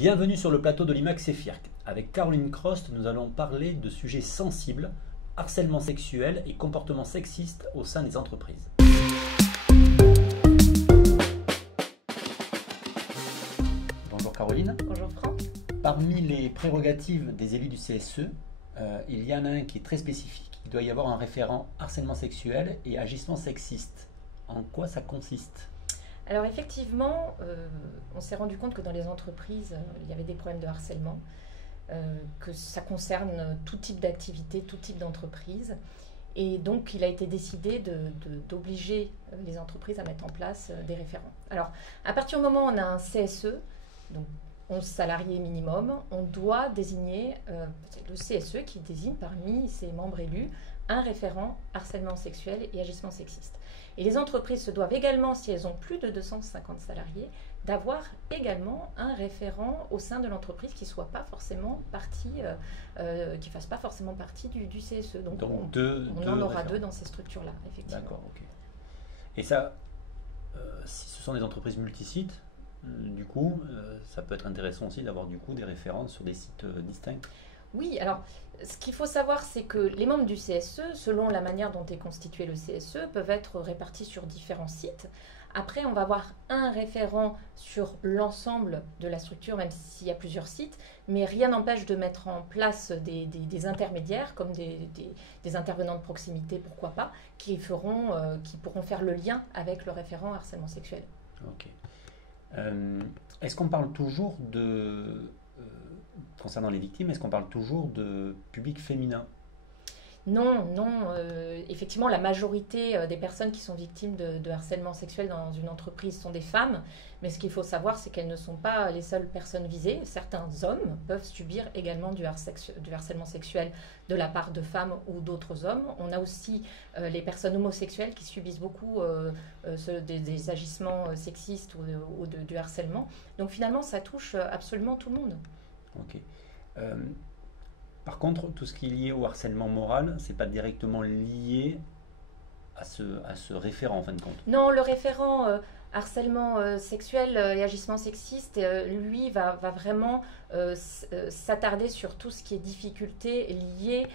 Bienvenue sur le plateau de l'IMAX CEFIRC. Avec Caroline Crost, nous allons parler de sujets sensibles, harcèlement sexuel et comportements sexistes au sein des entreprises. Bonjour Caroline. Bonjour Franck. Parmi les prérogatives des élus du CSE, il y en a un qui est très spécifique. Il doit y avoir un référent harcèlement sexuel et agissement sexiste. En quoi ça consiste ? Alors effectivement, on s'est rendu compte que dans les entreprises, il y avait des problèmes de harcèlement, que ça concerne tout type d'activité, tout type d'entreprise. Et donc, il a été décidé d'obliger les entreprises à mettre en place des référents. Alors, à partir du moment où on a un CSE, donc 11 salariés minimum, on doit désigner, c'est le CSE qui désigne parmi ses membres élus un référent harcèlement sexuel et agissement sexiste. Et les entreprises se doivent également, si elles ont plus de 250 salariés, d'avoir également un référent au sein de l'entreprise qui soit pas forcément partie, qui fasse pas forcément partie du CSE. Donc on en aura deux dans ces structures-là, effectivement. D'accord, ok. Et ça, si ce sont des entreprises multisites, du coup, ça peut être intéressant aussi d'avoir du coup des références sur des sites distincts. Oui, alors ce qu'il faut savoir, c'est que les membres du CSE, selon la manière dont est constitué le CSE, peuvent être répartis sur différents sites. Après, on va avoir un référent sur l'ensemble de la structure, même s'il y a plusieurs sites, mais rien n'empêche de mettre en place des intermédiaires, comme des intervenants de proximité, pourquoi pas, qui pourront faire le lien avec le référent harcèlement sexuel. Ok. Est-ce qu'on parle toujours concernant les victimes, est-ce qu'on parle toujours de public féminin ? Non, effectivement, la majorité des personnes qui sont victimes de harcèlement sexuel dans une entreprise sont des femmes, mais ce qu'il faut savoir, c'est qu'elles ne sont pas les seules personnes visées. Certains hommes peuvent subir également du harcèlement sexuel de la part de femmes ou d'autres hommes. On a aussi les personnes homosexuelles qui subissent beaucoup des agissements sexistes ou du harcèlement. Donc finalement, ça touche absolument tout le monde. Ok. Par contre, tout ce qui est lié au harcèlement moral, c'est pas directement lié à ce référent en fin de compte. Non, le référent harcèlement sexuel et agissement sexiste, lui, va vraiment s'attarder sur tout ce qui est difficulté liée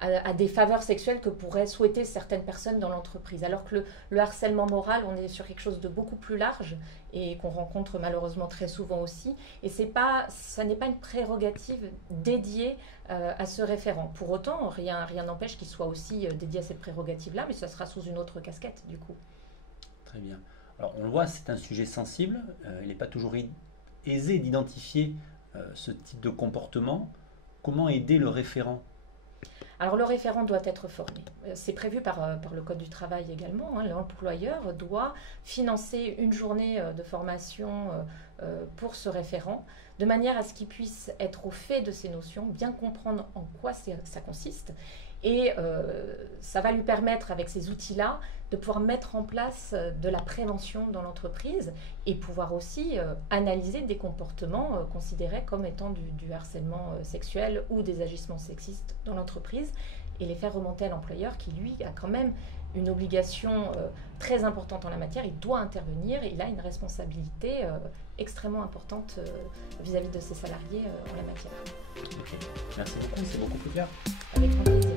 à des faveurs sexuelles que pourraient souhaiter certaines personnes dans l'entreprise. Alors que le harcèlement moral, on est sur quelque chose de beaucoup plus large et qu'on rencontre malheureusement très souvent aussi. Et ça n'est pas une prérogative dédiée à ce référent. Pour autant, rien n'empêche qu'il soit aussi dédié à cette prérogative-là, mais ça sera sous une autre casquette du coup. Très bien. Alors on le voit, c'est un sujet sensible. Il n'est pas toujours aisé d'identifier ce type de comportement. Comment aider le référent ? Alors le référent doit être formé. C'est prévu par le Code du travail également. L'employeur doit financer une journée de formation pour ce référent, de manière à ce qu'il puisse être au fait de ces notions, bien comprendre en quoi ça consiste. Et ça va lui permettre, avec ces outils-là, de pouvoir mettre en place de la prévention dans l'entreprise et pouvoir aussi analyser des comportements considérés comme étant du harcèlement sexuel ou des agissements sexistes dans l'entreprise et les faire remonter à l'employeur qui, lui, a quand même une obligation très importante en la matière. Il doit intervenir et il a une responsabilité extrêmement importante vis-à-vis de ses salariés en la matière. Okay. Merci beaucoup, c'est beaucoup plus clair. Avec grand plaisir.